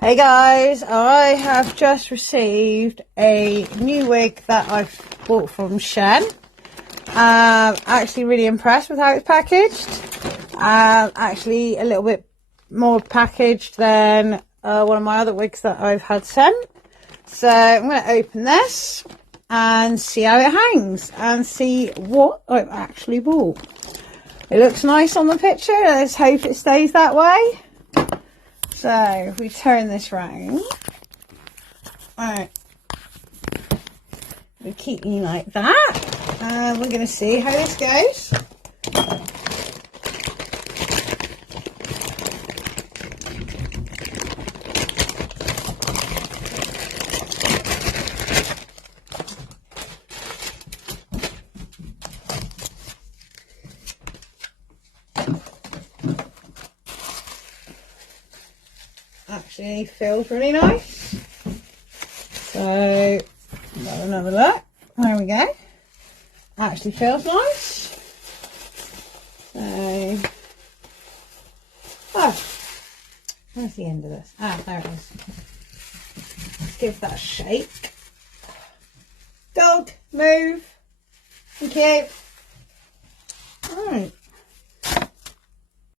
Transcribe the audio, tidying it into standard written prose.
Hey guys, I have just received a new wig that I've bought from Shein. Actually really impressed with how it's packaged. Actually a little bit more packaged than one of my other wigs that I've had sent. So I'm going to open this and see how it hangs and see what I've actually bought. It looks nice on the picture. Let's hope it stays that way. So if we turn this round, right, we keep you like that, and we're going to see how this goes. Actually feels really nice. So have another look. There we go. Actually feels nice. So where's the end of this? There it is. Let's give that a shake. Dog, move. Thank you. Alright.